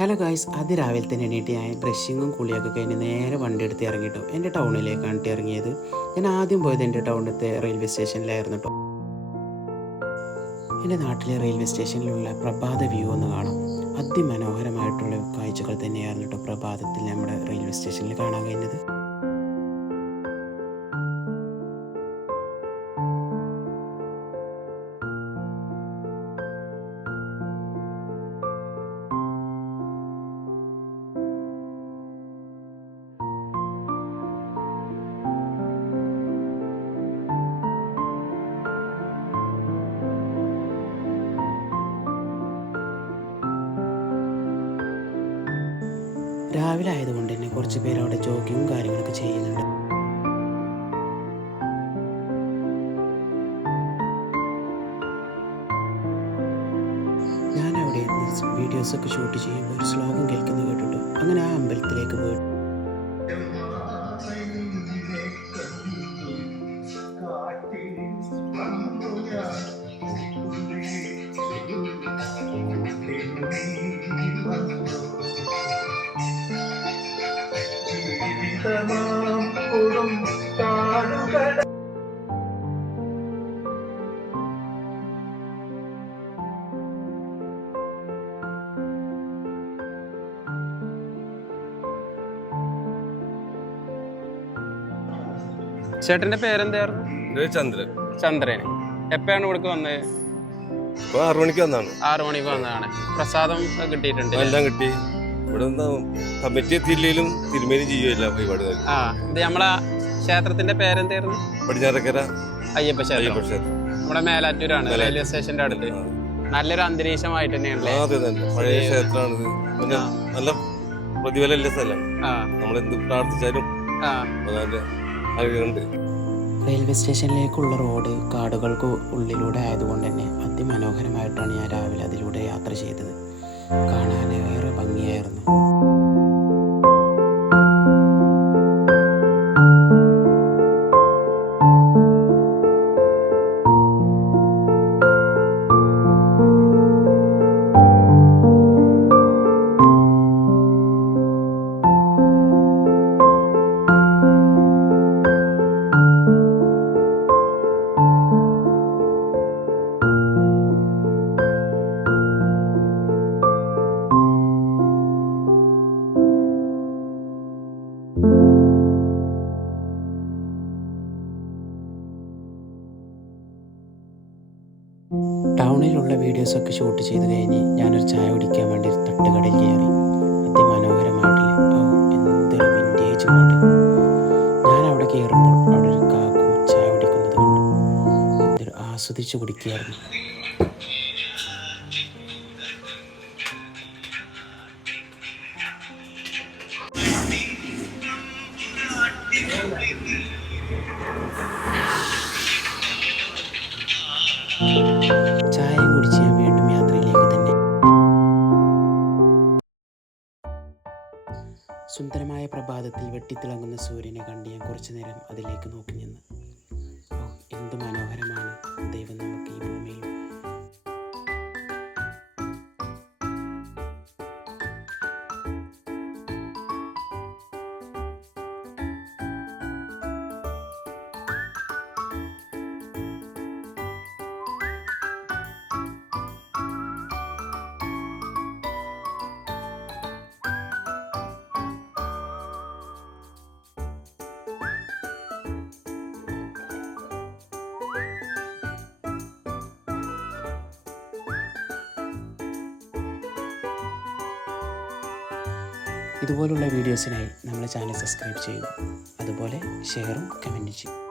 Hello guys അതിരാവിലെ തന്നെ എണീറ്റ് ഞാൻ ബ്രഷിങ്ങും കുളിയൊക്കെ കഴിഞ്ഞ് നേരെ വണ്ടി എടുത്ത് ഇറങ്ങിയിട്ടു എന്റെ ടൗണിലേക്കാണ് ഇറങ്ങിയത്. ഞാൻ ആദ്യം പോയത് എന്റെ ടൗണിലത്തെ റെയിൽവേ സ്റ്റേഷനിലായിരുന്നു കേട്ടോ എന്റെ നാട്ടിലെ റെയിൽവേ സ്റ്റേഷനിലുള്ള പ്രഭാത വ്യൂ ഒന്ന് കാണാം. അതിമനോഹരമായിട്ടുള്ള കാഴ്ചകൾ തന്നെയായിരുന്നു കേട്ടോ പ്രഭാതത്തിൽ നമ്മുടെ റെയിൽവേ സ്റ്റേഷനിൽ കാണാൻ കഴിഞ്ഞത്. രാവിലെ ആയതുകൊണ്ട് തന്നെ കുറച്ച് പേര് അവിടെ ജോഗിങ്ങും കാര്യങ്ങളൊക്കെ ചെയ്യുന്നുണ്ട്. ഞാൻ അവിടെ വീഡിയോസൊക്കെ ഷൂട്ട് ചെയ്യുമ്പോൾ ഒരു ശ്ലോകം കേൾക്കുന്നത് കേട്ടിട്ടു അങ്ങനെ ആ അമ്പലത്തിലേക്ക് പോയി. കൊടും ചേട്ടന്റെ പേരെന്തായിരുന്നു? ഇത് ചന്ദ്രൻ. ചന്ദ്രൻ എപ്പോഴാണ് ഇവിടേക്ക് വന്നത്? ഇപ്പൊ ആറു മണിക്ക് വന്നാണ് ആറു മണിക്ക് വന്നതാണ്. പ്രസാദം കിട്ടിയിട്ടുണ്ട് എല്ലാം കിട്ടി. ഇവിടെ കമ്മിറ്റി എത്തിയില്ലെങ്കിലും തിരുമേനി ചെയ്യുകയില്ല ഒരുപാട് കാര്യം ആ ഇത് നമ്മളെ ക്ഷേത്രത്തിന്റെ പേരെന്തായിരുന്നു? പടിഞ്ഞാറക്കര അയ്യപ്പ ക്ഷേത്രം. അയ്യപ്പ ക്ഷേത്രം. നമ്മുടെ മേലാറ്റൂരാണ് റെയിൽവേ സ്റ്റേഷന്റെ അടുത്ത്. നല്ലൊരു അന്തരീക്ഷമായിട്ട് തന്നെയാണ് അതെ തന്നെ പഴയ ക്ഷേത്രമാണിത് പിന്നെ നല്ല പ്രതിഫലമുള്ള സ്ഥലം. നമ്മൾ എന്ത് പ്രാർത്ഥിച്ചാലും അനുഗ്രഹമുണ്ട്. റെയിൽവേ സ്റ്റേഷനിലേക്കുള്ള റോഡ് കാടുകൾക്ക് ഉള്ളിലൂടെ ആയതുകൊണ്ട് തന്നെ അതിമനോഹരമായിട്ടാണ് ഞാൻ രാവിലെ അതിലൂടെ യാത്ര ചെയ്തത്. കാണാൻ invierno. ടൗണിലുള്ള വീഡിയോസൊക്കെ ഷൂട്ട് ചെയ്ത് കഴിഞ്ഞ് ഞാനൊരു ചായ കുടിക്കാൻ വേണ്ടി ഒരു തട്ടുകടയിൽ കയറി. അതിമനോഹരമായിട്ടില്ലേ? ഞാൻ അവിടെ അവിടെ ഒരു കണ്ടു. ആസ്വദിച്ച് കുടിക്കുകയായിരുന്നു. ചായയും സുന്ദരമായ പ്രഭാതത്തിൽ വെട്ടിത്തിളങ്ങുന്ന സൂര്യനെ കണ്ട് ഞാൻ കുറച്ചു നേരം അതിലേക്ക് നോക്കി നിന്ന്. എന്ത് മനോഹരമാണ് ഇതുപോലുള്ള വീഡിയോസിനായി നമ്മളെ ചാനൽ സബ്സ്ക്രൈബ് ചെയ്യുക. അതുപോലെ ഷെയറും കമന്റും ചെയ്യും.